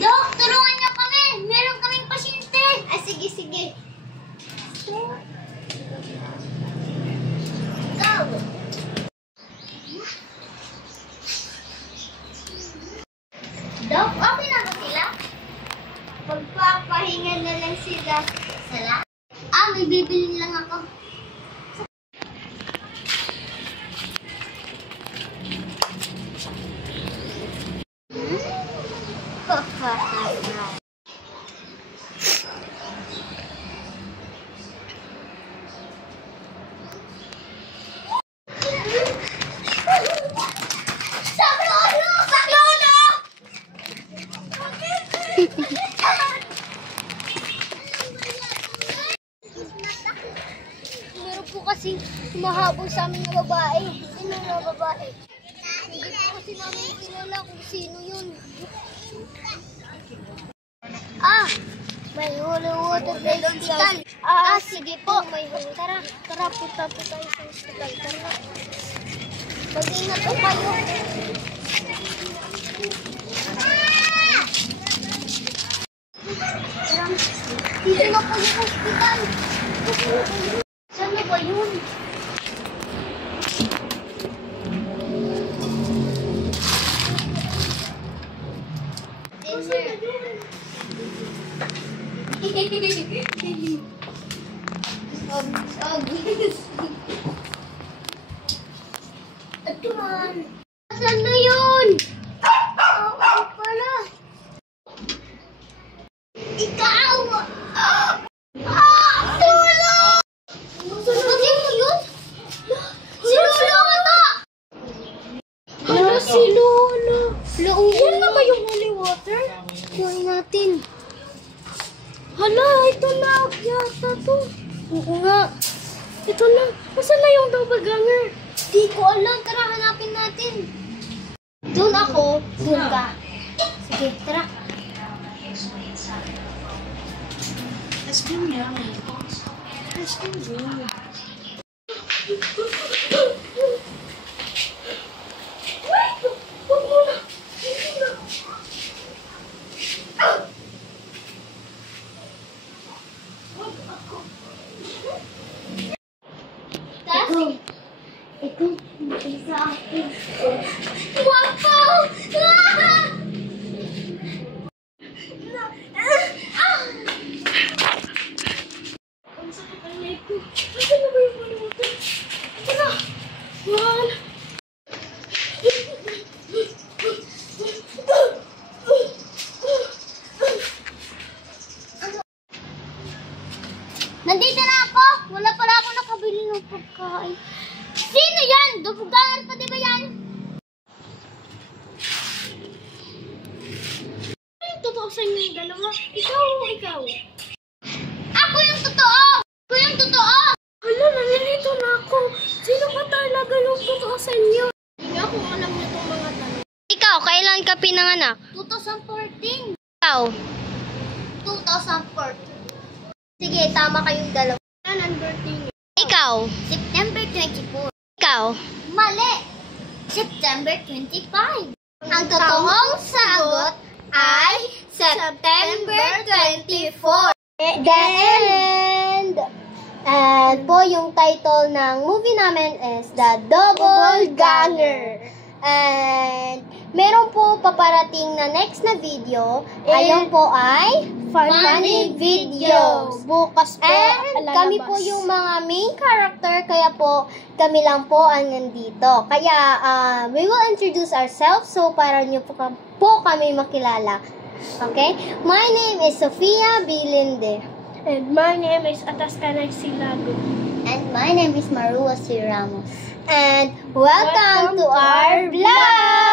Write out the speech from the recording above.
Dok, tulungan niyo kami. Meron kaming pasyente. Ah, sige, sige. Go. Dok, okay na ba sila? Magpapahinga na lang sila. Sala? Ah, may bibili lang ako. Meron po kasi humahabol sa amin na babae. Sino na babae? Hindi po kasi namin kilala kung sino yun. Ah! May water hospital. Ah, sige po. May tara, punta po tayo sa hospital. Tara. Mag-ingat po kayo. Dito na po yung hospital. Saan na ba yun? Atuan. Saan na yun? Oo pala. Ikaw! Tulong! Bakit mo yun? Si Lolo ata! Hala, si Lolo. Yan na ba yung holy water? Kuhain natin. Hala, ito na. Yata to. Oo nga. Ito na. Nasaan na yung doppelganger? Di ko alam. Tara, hanapin natin. Doon ako. Doon ka. Sige, tara. Ice cream yan. Ice cream yan. Ito, isa akin. Wapo! Ang sakit ang leg ko. Saan na ba yung malutin? Ito na! Mahal! Nandito na ako! Wala pala ako nakabili ng pagkain. Sino yan? Doppelganger pa, di ba yan? Ano yung totoo sa inyo yung dalawa? Ikaw o ikaw? Ako yung totoo! Ako yung totoo! Hala, nalilito na ako. Sino ba talaga yung totoo sa inyo? Hindi ako alam niyo itong mga tanong. Ikaw, kailan ka pinanganak? 2014. Ikaw? 2014. Sige, tama kayong dalawa. Yan ang birthday niyo. Ikaw? September 24. Ikaw? Mali! September 25. Ang totoong sagot ay September 24. The end! And po yung title ng movie namin is The Doppelganger. And meron po paparating na next na video. Ayun po ay funny videos. Bukas po, And kami po yung mga main character, kaya po kami lang po ang nandito. Kaya we will introduce ourselves so para nyo po kami makilala. Okay? My name is Sofia Bilinde. And my name is Atascanay Silago. And my name is Marua C. Ramos. And welcome to our vlog!